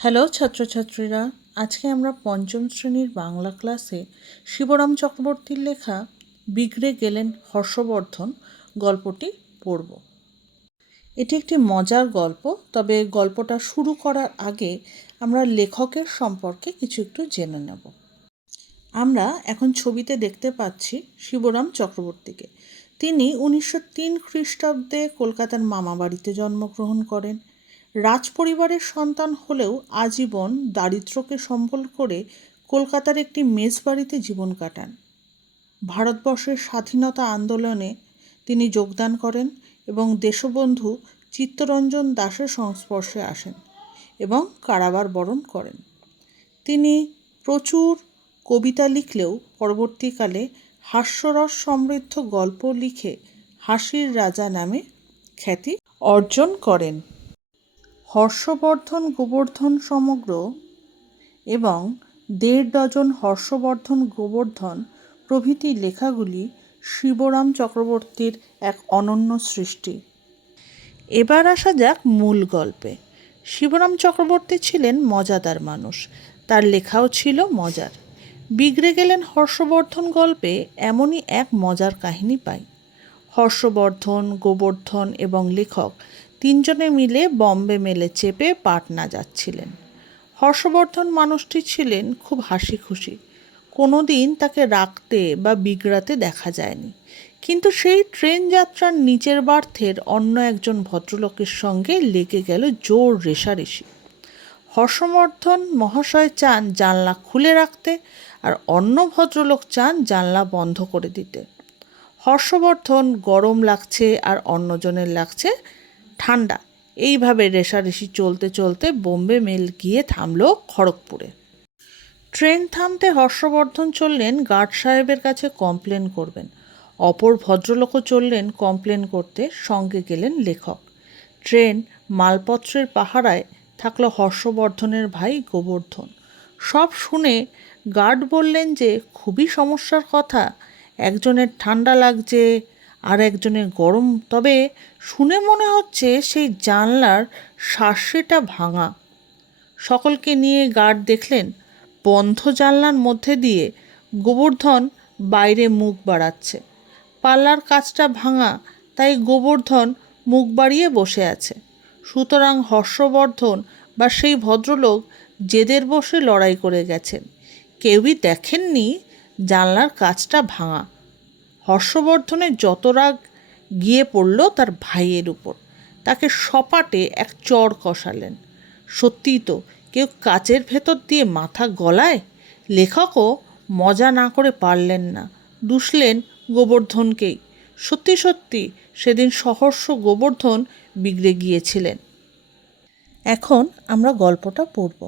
Hello ছাত্রছাত্রীরা, আজকে আমরা পঞ্চম শ্রেণীর বাংলা ক্লাসে শিবরাম চক্রবর্তীর লেখা বিগড়ে গেলেন হর্ষবর্ধন গল্পটি পড়ব। এটি একটি মজার গল্প, তবে গল্পটা শুরু করার আগে আমরা লেখকের সম্পর্কে কিছু একটু জেনে নেব। আমরা এখন ছবিতে দেখতে পাচ্ছি শিবরাম চক্রবর্তীকে। তিনি 1903 খ্রিস্টাব্দে কলকাতার মামাবাড়িতে জন্মগ্রহণ করেন। রাজপরিবারের সন্তান হলেও আজীবন দারিদ্র্যকে সম্বল করে কলকাতার একটি মেসবাড়িতে জীবন কাটান। ভারতবর্ষের স্বাধীনতা আন্দোলনে তিনি যোগদান করেন এবং দেশবন্ধু চিত্তরঞ্জন দাসের সংস্পর্শে আসেন এবং কারাবার বরণ করেন। তিনি প্রচুর কবিতা লিখলেও পরবর্তীকালে হাস্যরস সমৃদ্ধ গল্প লিখে হাসির রাজা নামে খ্যাতি অর্জন করেন। হর্ষবর্ধন গোবর্ধন সমগ্র এবং 1.5 ডজন হর্ষবর্ধন গোবর্ধন প্রভৃতি লেখাগুলি শিবরাম চক্রবর্তীর এক অনন্য সৃষ্টি। এবার আসা যাক মূল গল্পে। শিবরাম চক্রবর্তী ছিলেন মজাদার মানুষ, তার লেখাও ছিল মজার। বিগড়ে গেলেন হর্ষবর্ধন গল্পে এমনই এক মজার কাহিনী পাই। হর্ষবর্ধন, গোবর্ধন এবং লেখক তিনজনে মিলে বম্বে মেলে চেপে পাটনা যাচ্ছিলেন। হর্ষবর্ধন মানুষটি ছিলেন খুব হাসি খুশি, কোনো দিন তাকে রাগতে বা বিগড়াতে দেখা যায়নি। কিন্তু সেই ট্রেন যাত্রার নিচের বার্থের অন্য একজন ভদ্রলোকের সঙ্গে লেগে গেল জোর রেষারেষি। হর্ষবর্ধন মহাশয় চান জানলা খুলে রাখতে, আর অন্য ভদ্রলোক চান জানলা বন্ধ করে দিতে। হর্ষবর্ধন গরম লাগছে আর অন্যজনের লাগছে ঠান্ডা। এইভাবে রেষারেষি চলতে চলতে বোম্বে মেল গিয়ে থামল খড়গপুরে। ট্রেন থামতে হর্ষবর্ধন চললেন গার্ড সাহেবের কাছে কমপ্লেন করবেন। অপর ভদ্রলোকও চললেন কমপ্লেন করতে, সঙ্গে গেলেন লেখক। ট্রেন মালপত্রের পাহারায় থাকলো হর্ষবর্ধনের ভাই গোবর্ধন। সব শুনে গার্ড বললেন যে খুবই সমস্যার কথা, একজনের ঠান্ডা লাগছে আর একজনের গরম, তবে শুনে মনে হচ্ছে সেই জানলার শার্সিটা ভাঙা। সকলকে নিয়ে গার্ড দেখলেন বন্ধ জানলার মধ্যে দিয়ে গোবর্ধন বাইরে মুখ বাড়াচ্ছে। পাল্লার কাচটা ভাঙা, তাই গোবর্ধন মুখ বাড়িয়ে বসে আছে। সুতরাং হর্ষবর্ধন বা সেই ভদ্রলোক জেদের বসে লড়াই করে গেছেন। কেউই দেখেননি জানলার কাচটা ভাঙা। হর্ষবর্ধনের যত রাগ গিয়ে পড়ল তার ভাইয়ের উপর। তাকে সপাটে এক চড় কষালেন। সত্যিই তো, কেউ কাচের ভেতর দিয়ে মাথা গলায়? লেখকও মজা না করে পারলেন না, দুষলেন গোবর্ধনকেই। সত্যি সত্যি সেদিন সহস্র গোবর্ধন বিগড়ে গিয়েছিলেন। এখন আমরা গল্পটা পড়ব।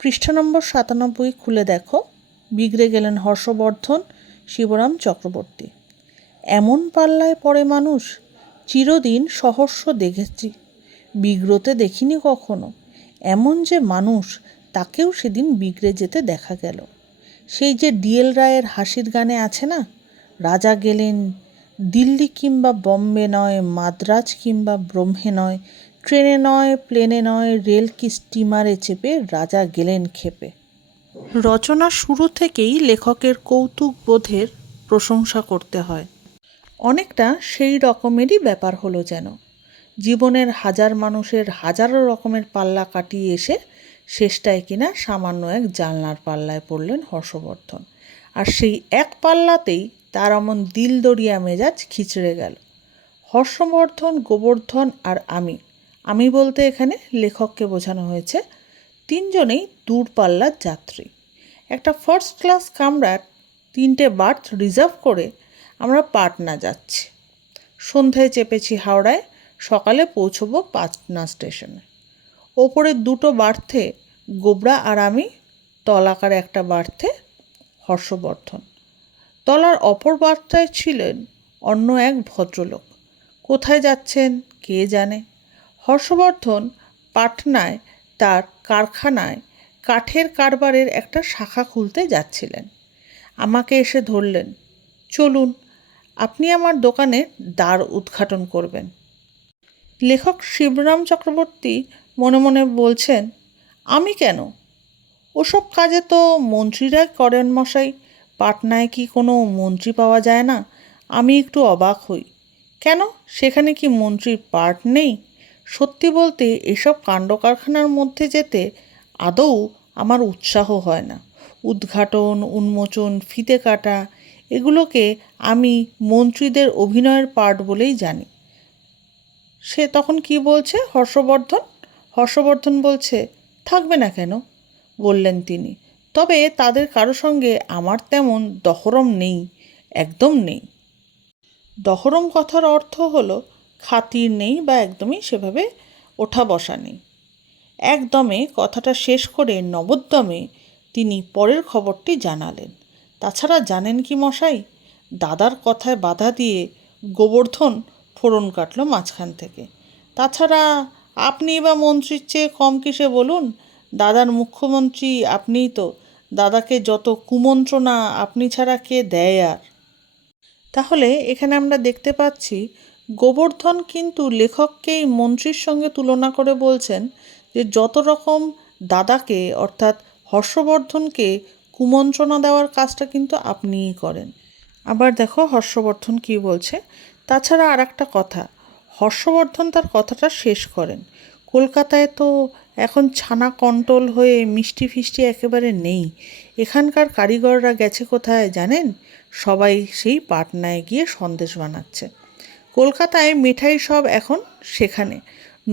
পৃষ্ঠা নম্বর 97 খুলে দেখো। বিগড়ে গেলেন হর্ষবর্ধন, শিবরাম চক্রবর্তী। এমন পাল্লায় পড়ে মানুষ চিরদিন সহস্র দেখেছি, বিগড়োতে দেখিনি কখনো। এমন যে মানুষ, তাকেও সেদিন বিগড়ে যেতে দেখা গেল। সেই যে ডিএল রায়ের হাসির গানে আছে না, রাজা গেলেন দিল্লি কিংবা বম্বে নয়, মাদ্রাজ কিংবা ব্রহ্মে নয়, ট্রেনে নয়, প্লেনে নয়, রেল কি স্টিমারে চেপে রাজা গেলেন ক্ষেপে। রচনা শুরু থেকেই লেখকের কৌতুক বোধের প্রশংসা করতে হয়। অনেকটা সেই রকমেরই ব্যাপার হলো যেন। জীবনের হাজার মানুষের হাজারো রকমের পাল্লা কাটিয়ে এসে শেষটায় কিনা সামান্য এক জানলার পাল্লায় পড়লেন হর্ষবর্ধন। আর সেই এক পাল্লাতেই তার এমন দিল দরিয়া মেজাজ খিচড়ে গেল। হর্ষবর্ধন, গোবর্ধন আর আমি বলতে এখানে লেখককে বোঝানো হয়েছে, তিনজনেই দূরপাল্লার যাত্রী। একটা ফার্স্ট ক্লাস কামরার 3টে বার্থ রিজার্ভ করে আমরা পাটনা যাচ্ছি। সন্ধ্যায় চেপেছি হাওড়ায়, সকালে পৌঁছবো পাটনা স্টেশনে। ওপরের 2টো বার্থে গোবরা আর আমি, তলাকার একটা বার্থে হর্ষবর্ধন। তলার অপর বার্থটায় ছিলেন অন্য এক ভদ্রলোক। কোথায় যাচ্ছেন কে জানে। হর্ষবর্ধন পাটনায় তার কারখানায় কাঠের কারবারের একটা শাখা খুলতে যাচ্ছিলেন। আমাকে এসে ধরলেন, চলুন, আপনি আমার দোকানের দ্বার উদ্ঘাটন করবেন। লেখক শিবরাম চক্রবর্তী মনে মনে বলছেন, আমি কেন? ওসব কাজে তো মন্ত্রীরাই করেন মশাই। পাটনায় কি কোনো মন্ত্রী পাওয়া যায় না? আমি একটু অবাক হই। কেন, সেখানে কি মন্ত্রীর পার্ট নেই? সত্যি বলতে এসব কাণ্ডকারখানার মধ্যে যেতে আদৌ আমার উৎসাহ হয় না। উদ্ঘাটন, উন্মোচন, ফিতে কাটা, এগুলোকে আমি মন্ত্রীদের অভিনয়ের পার্ট বলেই জানি। সে তখন কি বলছে হর্ষবর্ধন? হর্ষবর্ধন বলছে, থাকবে না কেন, বললেন তিনি। তবে তাদের কারো সঙ্গে আমার তেমন দহরম নেই, একদম নেই। দহরম কথার অর্থ হলো খাতির নেই বা একদমই সেভাবে ওঠা বসা নেই। একদমে কথাটা শেষ করে নবোদ্যমে তিনি পরের খবরটি জানালেন। তাছাড়া জানেন কি মশাই, দাদার কথায় বাধা দিয়ে গোবর্ধন ফোড়ন কাটল মাঝখান থেকে। তাছাড়া আপনি বা মন্ত্রীর চেয়ে কম কিসে বলুন? দাদার মুখ্যমন্ত্রী আপনিই তো। দাদাকে যত কুমন্ত্রণা আপনি ছাড়া কে দেয় আর? তাহলে এখানে আমরা দেখতে পাচ্ছি গোবর্ধন কিন্তু লেখককেই মন্ত্রীর সঙ্গে তুলনা করে বলছেন যে যত রকম দাদাকে অর্থাৎ হর্ষবর্ধনকে কুমন্ত্রণা দেওয়ার কাজটা কিন্তু আপনিই করেন। আবার দেখো হর্ষবর্ধন কি বলছে। তাছাড়া আর একটা কথা, হর্ষবর্ধন তার কথাটা শেষ করেন, কলকাতায় তো এখন ছানা কন্ট্রোল হয়ে মিষ্টি ফিষ্টি একেবারে নেই। এখানকার কারিগররা গেছে কোথায় জানেন? সবাই সেই পাটনায় গিয়ে সন্দেশ বানাচ্ছে। কলকাতায় মিঠাই সব এখন সেখানে।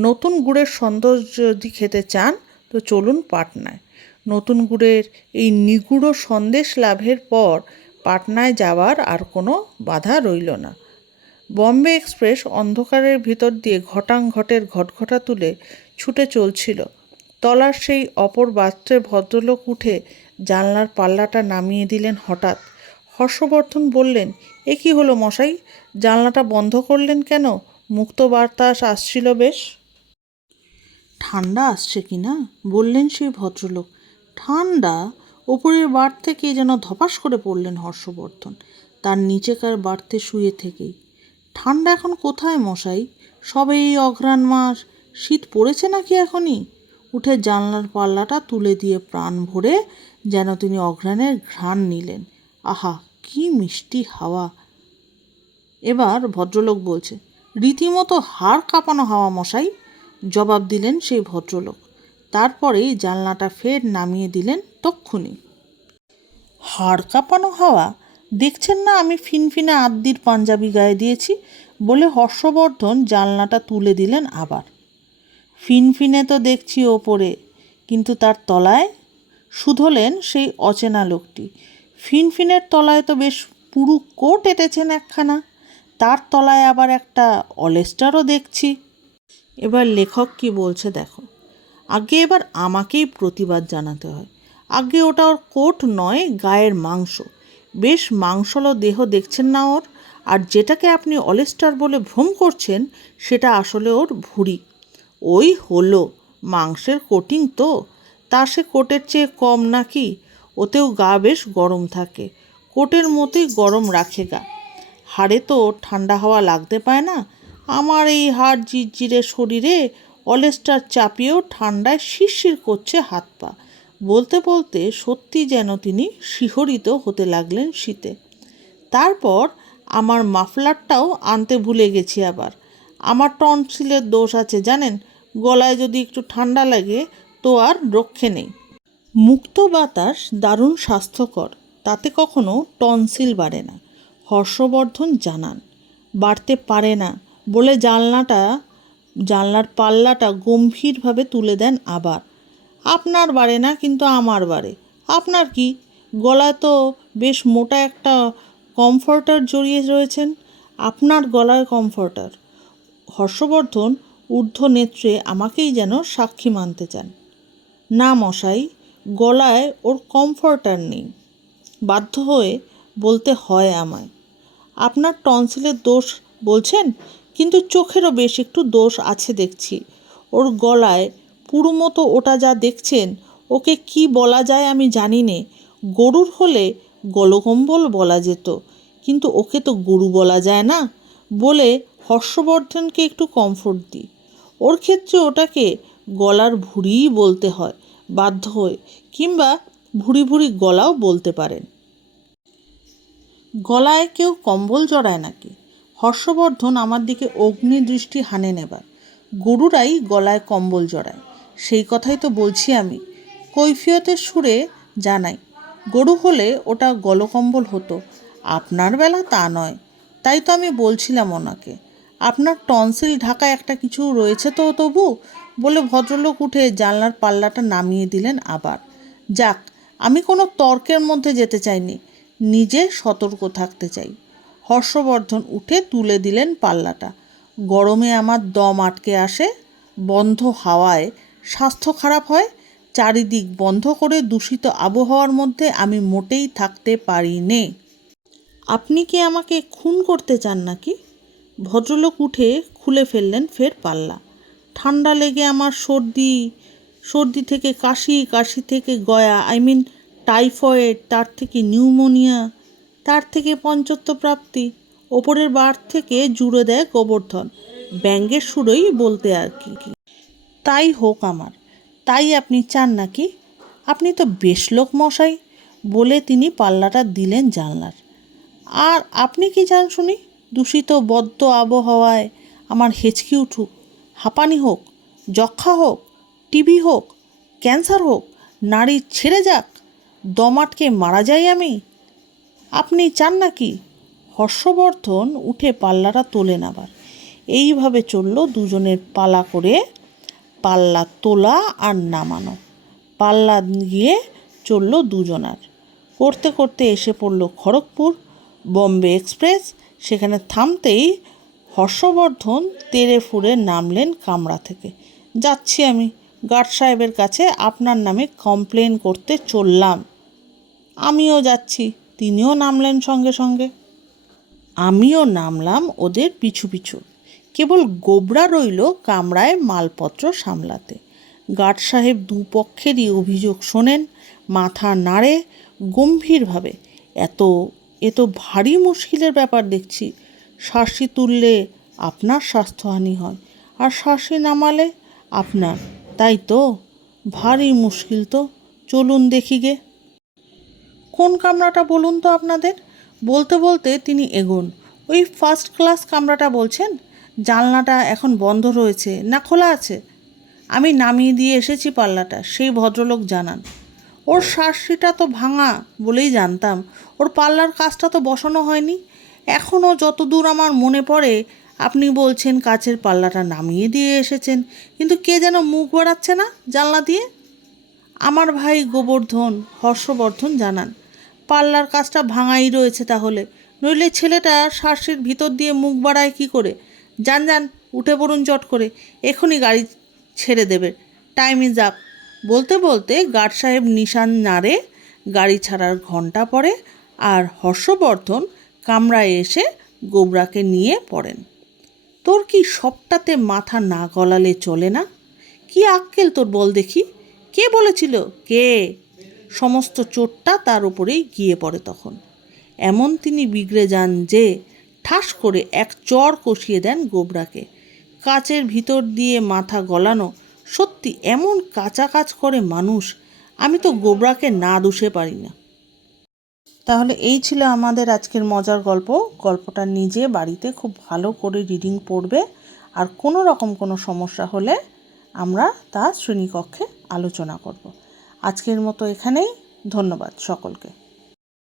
নতুন গুড়ের সন্দেশ যদি খেতে চান তো চলুন পাটনায়। নতুন গুড়ের এই নিগুড়ো সন্দেশ লাভের পর পাটনায় যাওয়ার আর কোনো বাধা রইল না। বম্বে এক্সপ্রেস অন্ধকারের ভিতর দিয়ে ঘটাংঘটের ঘটঘটা তুলে ছুটে চলছিল। তলার সেই অপর বাস্ত্রের ভদ্রলোক উঠে জানলার পাল্লাটা নামিয়ে দিলেন হঠাৎ। হর্ষবর্ধন বললেন, এ কী হলো মশাই, জানলাটা বন্ধ করলেন কেন? মুক্ত বাতাস আসছিল বেশ। ঠান্ডা আসছে কি না, বললেন সেই ভদ্রলোক। ঠান্ডা? ওপরের বার্থ থেকে যেন ধপাস করে পড়লেন হর্ষবর্ধন, তার নিচেকার বার্থে শুয়ে থেকেই। ঠান্ডা এখন কোথায় মশাই? সবে এই অঘ্রাণ মাস, শীত পড়েছে নাকি এখনই? উঠে জানলার পাল্লাটা তুলে দিয়ে প্রাণ ভরে যেন তিনি অঘ্রাণের ঘ্রাণ নিলেন। আহা, কি মিষ্টি হাওয়া! এবার ভদ্রলোক বলছে, রীতিমতো হাড় কাঁপানো হাওয়া মশাই, জবাব দিলেন সেই ভদ্রলোক। তারপরেই জানলাটা ফের নামিয়ে দিলেন তক্ষুনি। হাড় কাঁপানো হাওয়া? দেখছেন না আমি ফিনফিনে আদ্যির পাঞ্জাবি গায়ে দিয়েছি, বলে হর্ষবর্ধন জানলাটা তুলে দিলেন আবার। ফিনফিনে তো দেখছি ওপরে, কিন্তু তার তলায়? শুধলেন সেই অচেনা লোকটি। ফিনফিনের তলায় তো বেশ পুরু কোট এঁটেছেন একখানা, তার তলায় আবার একটা অলেস্টারও দেখছি। এবার লেখক কি বলছে দেখো। আগে এবার আমাকেই প্রতিবাদ জানাতে হয়। আগে ওটা ওর কোট নয়, গায়ের মাংস। বেশ মাংসলো দেহ দেখছেন না ওর? আর যেটাকে আপনি অলেস্টার বলে ভ্রম করছেন সেটা আসলে ওর ভুঁড়ি। ওই হলো, মাংসের কোটিং তো, তা সে কোটের চেয়ে কম নাকি? ওতেও গা বেশ গরম থাকে, কোটের মতোই গরম রাখে গা। হাড়ে তো ঠান্ডা হাওয়া লাগতে পায় না। আমার এই হাড় জিরজিরে শরীরে অলেস্টার চাপিয়েও ঠান্ডায় শিরশির করছে হাত পা। বলতে বলতে সত্যি যেন তিনি শিহরিত হতে লাগলেন শীতে। তারপর আমার মাফলারটাও আনতে ভুলে গেছি আবার। আমার টনসিলের দোষ আছে জানেন, গলায় যদি একটু ঠান্ডা লাগে তো আর রক্ষে নেই। মুক্ত বাতাস দারুণ স্বাস্থ্যকর, তাতে কখনো টনসিল বাড়ে না, হর্ষবর্ধন জানান। বাড়তে পারে না বলে জানলার পাল্লাটা গম্ভীরভাবে তুলে দেন আবার। আপনার বাড়ে না, কিন্তু আমার বাড়ে। আপনার কি? গলায় তো বেশ মোটা একটা কমফর্টার জড়িয়ে রয়েছেন। আপনার গলায় কমফর্টার? হর্ষবর্ধন ঊর্ধ্ব নেত্রে আমাকেই যেন সাক্ষী মানতে চান। না মশাই, গলায় ওর কমফর্টার নেই, বাধ্য হয়ে বলতে হয় আমায়। আপনার টনসিলের দোষ বলছেন, কিন্তু চোখেরও বেশ একটু দোষ আছে দেখছি। ওর গলায় পুরু মতো ওটা যা দেখছেন, ওকে কি বলা যায় আমি জানি নে। গরুর হলে গলকম্বল বলা যেত, কিন্তু ওকে তো গরু বলা যায় না, বলে হর্ষবর্ধনকে একটু কমফোর্ট দিই। ওর ক্ষেত্রে ওটাকে গলার ভুঁড়িই বলতে হয়, বাধ্য হয়ে, কিংবা ভুরি ভুরি গলাও বলতে পারেন। গলায় কেউ কম্বল জড়ায় নাকি? হর্ষবর্ধন আমার দিকে অগ্নিদৃষ্টি হানে নেবার। গরুরাই গলায় কম্বল জড়ায়, সেই কথাই তো বলছি আমি। কৈফিয়তের সুরে জানাই, গরু হলে ওটা গলকম্বল হতো, আপনার বেলা তা নয়। তাই তো আমি বলছিলাম ওনাকে, আপনার টনসিল ঢাকা একটা কিছু রয়েছে তো তবু, বলে ভদ্রলোক উঠে জানলার পাল্লাটা নামিয়ে দিলেন আবার। যাক, আমি কোনো তর্কের মধ্যে যেতে চাইনি, নিজে সতর্ক থাকতে চাই। হর্ষবর্ধন উঠে তুলে দিলেন পাল্লাটা। গরমে আমার দম আটকে আসে, বন্ধ হাওয়ায় স্বাস্থ্য খারাপ হয়, চারিদিক বন্ধ করে দূষিত আবহাওয়ার মধ্যে আমি মোটেই থাকতে পারি নে। আপনি কি আমাকে খুন করতে চান নাকি? ভদ্রলোক উঠে খুলে ফেললেন ফের পাল্লা। ঠান্ডা লেগে আমার সর্দি থেকে কাশি, কাশি থেকে গয়া, টাইফয়েড, তার থেকে নিউমোনিয়া, তার থেকে পঞ্চত্ব প্রাপ্তি, ওপরের বার থেকে জুড়ে দেয় গোবর্ধন, ব্যঙ্গের সুরেই বলতে আর কি। তাই হোক আমার, তাই আপনি চান নাকি? আপনি তো বেশ লোক মশাই, বলে তিনি পাল্লাটা দিলেন জানলার। আর আপনি কি চান শুনি? দূষিত বদ্ধ আবহাওয়ায় আমার হেঁচকি উঠুক, হাঁপানি হোক, যক্ষা হোক, টিবি হোক, ক্যান্সার হোক, নাড়ি ছেড়ে যাক, দম আটকে মারা যাই আমি? আপনি চান নাকি? হর্ষবর্ধন উঠে পাল্লাটা তোলেন আবার। এইভাবে চলল দুজনের পালা করে পাল্লা তোলা আর নামানো। পাল্লা গিয়ে চলল দুজনার। করতে করতে এসে পড়ল খড়গপুর, বম্বে এক্সপ্রেস। সেখানে থামতেই হর্ষবর্ধন তেড়ে ফুঁড়ে নামলেন কামরা থেকে। যাচ্ছি আমি, গার্ড সাহেবের কাছে আপনার নামে কমপ্লেন করতে চললাম। আমিও যাচ্ছি, তিনিও নামলেন সঙ্গে সঙ্গে। আমিও নামলাম ওদের পিছু পিছু। কেবল গোবরা রইল কামরায় মালপত্র সামলাতে। গার্ড সাহেব দুপক্ষেরই অভিযোগ শোনেন, মাথা নাড়ে গম্ভীরভাবে। এ তো ভারী মুশকিলের ব্যাপার দেখছি। শাঁসি তুললে আপনার স্বাস্থ্যহানি হয়, আর শাঁসি নামালে আপনার। তাই তো, ভারী মুশকিল তো। চলুন দেখি গে। কোন কামরাটা বলুন তো আপনাদের? বলতে বলতে তিনি এগোন। ওই ফার্স্ট ক্লাস কামরাটা বলছেন? জানলাটা এখন বন্ধ রয়েছে না খোলা আছে? আমি নামিয়ে দিয়ে এসেছি পাল্লাটা, সেই ভদ্রলোক জানান। ওর শাঁসিটা তো ভাঙা বলেই জানতাম, ওর পাল্লার কাজটা তো বসানো হয়নি। এখনও যতদূর আমার মনে পড়ে আপনি বলছেন কাচের পাল্লাটা নামিয়ে দিয়ে এসেছেন, কিন্তু কে যেন মুখ বাড়াচ্ছে না জানলা দিয়ে। আমার ভাই গোবর্ধন, হর্ষবর্ধন জানান। পাল্লার কাজটা ভাঙাই রয়েছে তাহলে, নইলে ছেলেটা শাঁসির ভিতর দিয়ে মুখ বাড়ায় কী করে? যান যান, উঠে পড়ুন চট করে, এখনই গাড়ি ছেড়ে দেবে, টাইম ইজ আপ। বলতে বলতে গার্ড সাহেব নিশান নাড়ে, গাড়ি ছাড়ার ঘণ্টা পড়ে, আর হর্ষবর্ধন কামরায় এসে গোবরাকে নিয়ে পড়েন। তোর কি সবটাতে মাথা না গলালে চলে না? কি আক্কেল তোর বল দেখি? কে বলেছিল? কে? সমস্ত চোটটা তার উপরেই গিয়ে পড়ে তখন। এমন তিনি বিগড়ে যান যে ঠাস করে এক চড় কষিয়ে দেন গোবরাকে। কাচের ভিতর দিয়ে মাথা গলানো, সত্যি এমন কাঁচা কাজ করে মানুষ, আমি তো গোবরাকে না দুষে পারি না। তাহলে এই ছিল আমাদের আজকের মজার গল্প। গল্পটা নিজে বাড়িতে খুব ভালো করে রিডিং পড়বে, আর কোনো রকম কোনো সমস্যা হলে আমরা তা শ্রেণীকক্ষে আলোচনা করব। আজকের মতো এখানেই। ধন্যবাদ সকলকে।